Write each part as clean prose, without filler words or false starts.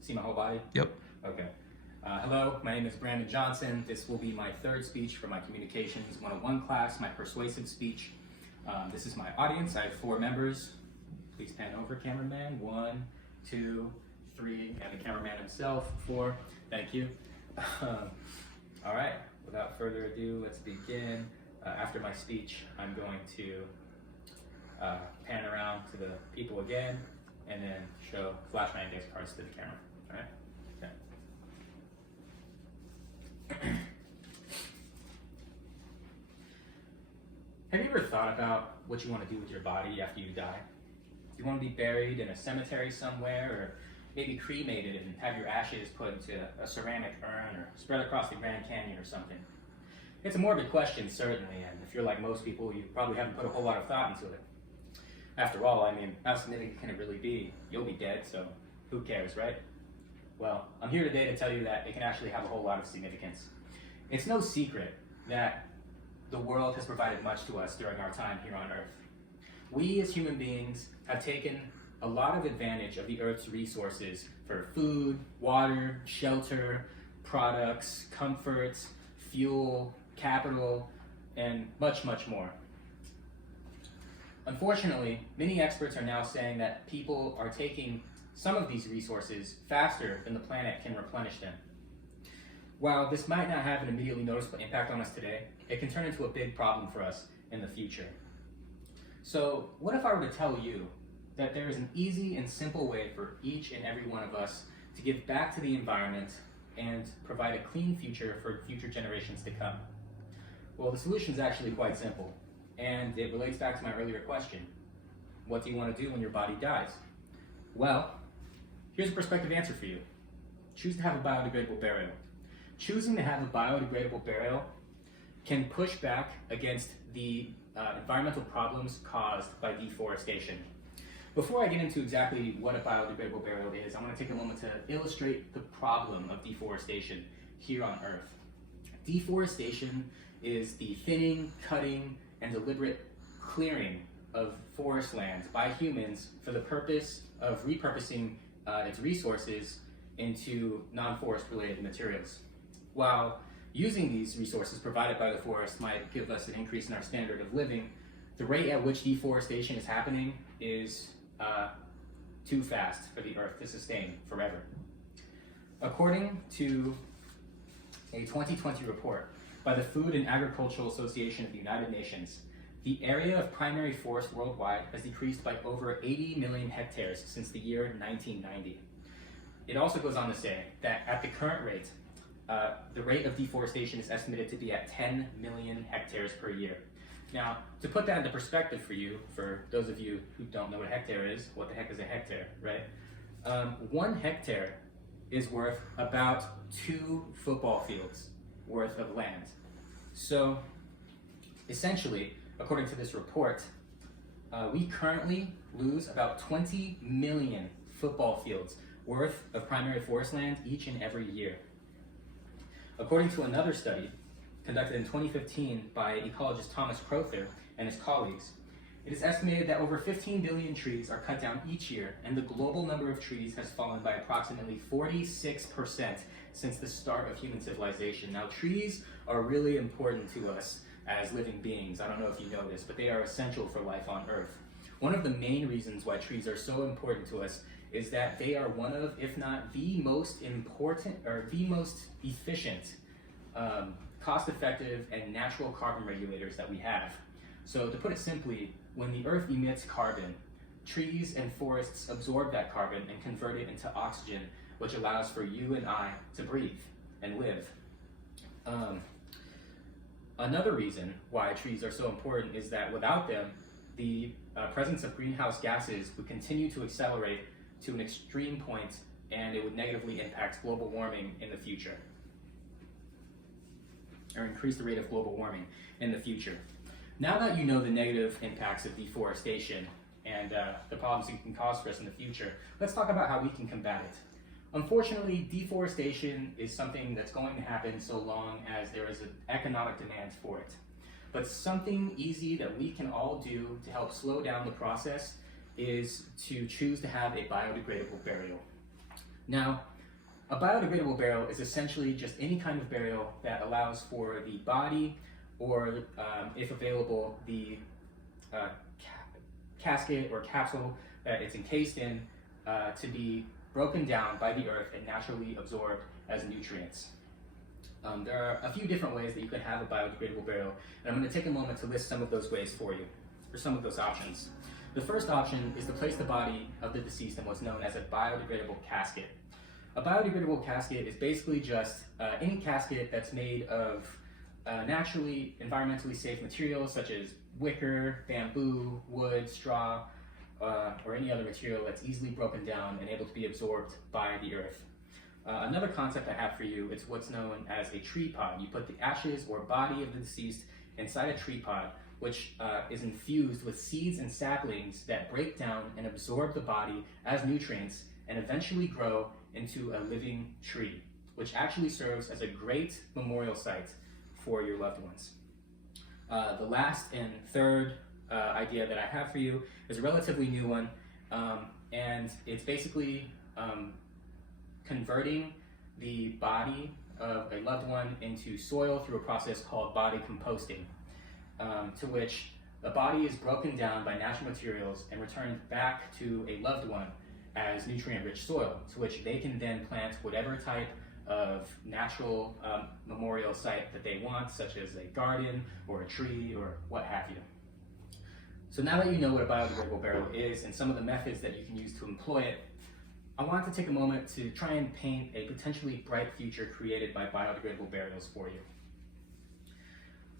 See my whole body? Yep. Okay. Hello, my name is Brandon Johnson. This will be my third speech for my Communications 101 class, my Persuasive speech. This is my audience. I have 4 members. Please pan over, cameraman. 1, 2, 3, and the cameraman himself, 4. Thank you. All right, without further ado, let's begin. After my speech, I'm going to pan around to the people again, and then flash my index cards to the camera. All right? Okay. Have you ever thought about what you want to do with your body after you die? Do you want to be buried in a cemetery somewhere, or maybe cremated and have your ashes put into a ceramic urn or spread across the Grand Canyon or something? It's a morbid question, certainly, and if you're like most people, you probably haven't put a whole lot of thought into it. After all, I mean, how significant can it really be? You'll be dead, so who cares, right? Well, I'm here today to tell you that it can actually have a whole lot of significance. It's no secret that the world has provided much to us during our time here on Earth. We as human beings have taken a lot of advantage of the Earth's resources for food, water, shelter, products, comforts, fuel, capital, and much, much more. Unfortunately, many experts are now saying that people are taking some of these resources faster than the planet can replenish them. While this might not have an immediately noticeable impact on us today, it can turn into a big problem for us in the future. So what if I were to tell you that there is an easy and simple way for each and every one of us to give back to the environment and provide a clean future for future generations to come? Well, the solution is actually quite simple, and it relates back to my earlier question. What do you want to do when your body dies? Well, here's a perspective answer for you. Choose to have a biodegradable burial. Choosing to have a biodegradable burial can push back against the environmental problems caused by deforestation. Before I get into exactly what a biodegradable burial is, I want to take a moment to illustrate the problem of deforestation here on Earth. Deforestation is the thinning, cutting, and deliberate clearing of forest lands by humans for the purpose of repurposing its resources into non-forest related materials. While using these resources provided by the forest might give us an increase in our standard of living, the rate at which deforestation is happening is too fast for the Earth to sustain forever. According to a 2020 report by the Food and Agricultural Association of the United Nations, the area of primary forest worldwide has decreased by over 80 million hectares since the year 1990. It also goes on to say that at the current rate, the rate of deforestation is estimated to be at 10 million hectares per year. Now, to put that into perspective for you, for those of you who don't know what a hectare is, what the heck is a hectare, right? 1 hectare is worth about 2 football fields worth of land. So, essentially, according to this report, we currently lose about 20 million football fields worth of primary forest land each and every year. According to another study conducted in 2015 by ecologist Thomas Crowther and his colleagues, it is estimated that over 15 billion trees are cut down each year, and the global number of trees has fallen by approximately 46% since the start of human civilization. Now, trees are really important to us as living beings. I don't know if you know this, but they are essential for life on Earth. One of the main reasons why trees are so important to us is that they are one of, if not the most important, or the most efficient, cost-effective, and natural carbon regulators that we have. So to put it simply, when the Earth emits carbon, trees and forests absorb that carbon and convert it into oxygen, which allows for you and I to breathe and live. Another reason why trees are so important is that without them, the presence of greenhouse gases would continue to accelerate to an extreme point, and it would negatively impact global warming in the future, or increase the rate of global warming in the future. Now that you know the negative impacts of deforestation and the problems it can cause for us in the future, let's talk about how we can combat it. Unfortunately, deforestation is something that's going to happen so long as there is an economic demand for it. But something easy that we can all do to help slow down the process is to choose to have a biodegradable burial. Now, a biodegradable burial is essentially just any kind of burial that allows for the body, or if available, the casket or capsule that it's encased in to be broken down by the earth and naturally absorbed as nutrients. There are a few different ways that you can have a biodegradable burial, and I'm going to take a moment to list some of those ways for you, or some of those options. The first option is to place the body of the deceased in what's known as a biodegradable casket. A biodegradable casket is basically just any casket that's made of naturally, environmentally safe materials such as wicker, bamboo, wood, straw, or any other material that's easily broken down and able to be absorbed by the earth. Another concept I have for you is what's known as a tree pod. You put the ashes or body of the deceased inside a tree pod, which is infused with seeds and saplings that break down and absorb the body as nutrients and eventually grow into a living tree, which actually serves as a great memorial site for your loved ones. The last and third idea that I have for you is a relatively new one, and it's basically converting the body of a loved one into soil through a process called body composting, to which the body is broken down by natural materials and returned back to a loved one as nutrient-rich soil, to which they can then plant whatever type of natural memorial site that they want, such as a garden or a tree or what have you. So now that you know what a biodegradable burial is and some of the methods that you can use to employ it, I want to take a moment to try and paint a potentially bright future created by biodegradable burials for you.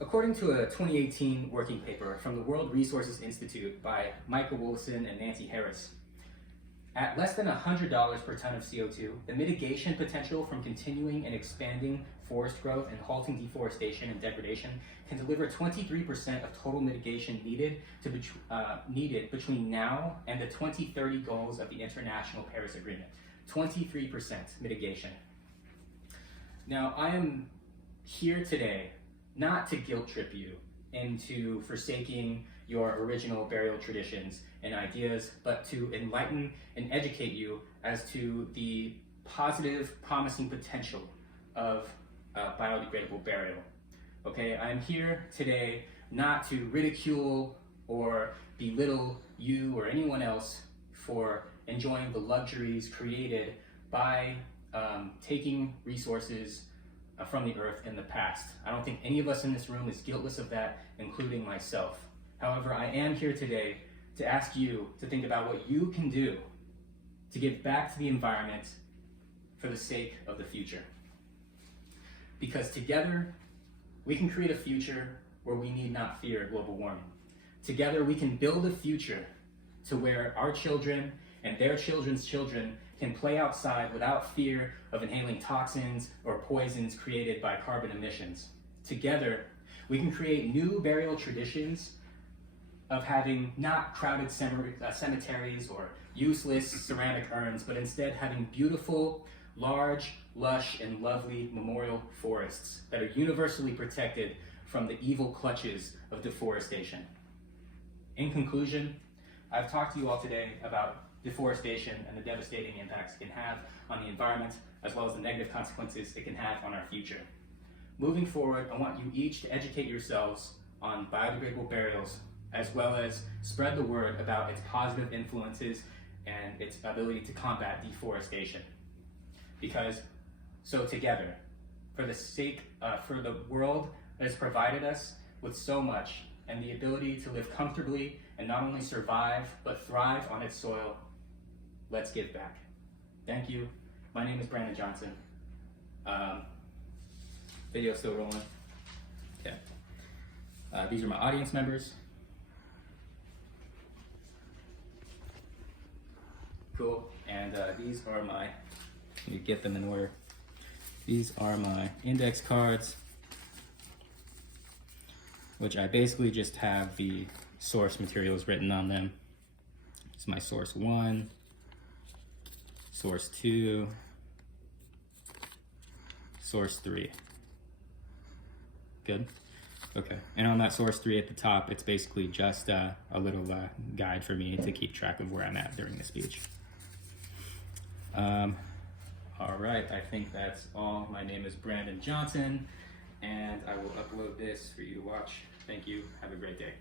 According to a 2018 working paper from the World Resources Institute by Michael Wilson and Nancy Harris, at less than $100 per ton of CO2, the mitigation potential from continuing and expanding forest growth and halting deforestation and degradation can deliver 23% of total mitigation needed between now and the 2030 goals of the International Paris Agreement. 23% mitigation. Now, I am here today not to guilt trip you into forsaking your original burial traditions and ideas, but to enlighten and educate you as to the positive, promising potential of biodegradable burial. Okay, I'm here today not to ridicule or belittle you or anyone else for enjoying the luxuries created by taking resources from the earth in the past. I don't think any of us in this room is guiltless of that, including myself. However, I am here today to ask you to think about what you can do to give back to the environment for the sake of the future. Because together, we can create a future where we need not fear global warming. Together, we can build a future to where our children and their children's children can play outside without fear of inhaling toxins or poisons created by carbon emissions. Together, we can create new burial traditions of having not crowded cemeteries or useless ceramic urns, but instead having beautiful, large, lush, and lovely memorial forests that are universally protected from the evil clutches of deforestation. In conclusion, I've talked to you all today about deforestation and the devastating impacts it can have on the environment, as well as the negative consequences it can have on our future. Moving forward, I want you each to educate yourselves on biodegradable burials, as well as spread the word about its positive influences and its ability to combat deforestation. Because, so together, for the sake, for the world that has provided us with so much and the ability to live comfortably and not only survive, but thrive on its soil, let's give back. Thank you. My name is Brandon Johnson. Video still rolling? Yeah. These are my audience members. Cool. And these are my, let me get them in order. These are my index cards, which I basically just have the source materials written on them. It's my source 1, source 2, source 3. Good? Okay. And on that source 3 at the top, it's basically just a little guide for me to keep track of where I'm at during the speech. All right, I think that's all. My name is Brandon Johnson, and I will upload this for you to watch. Thank you. Have a great day.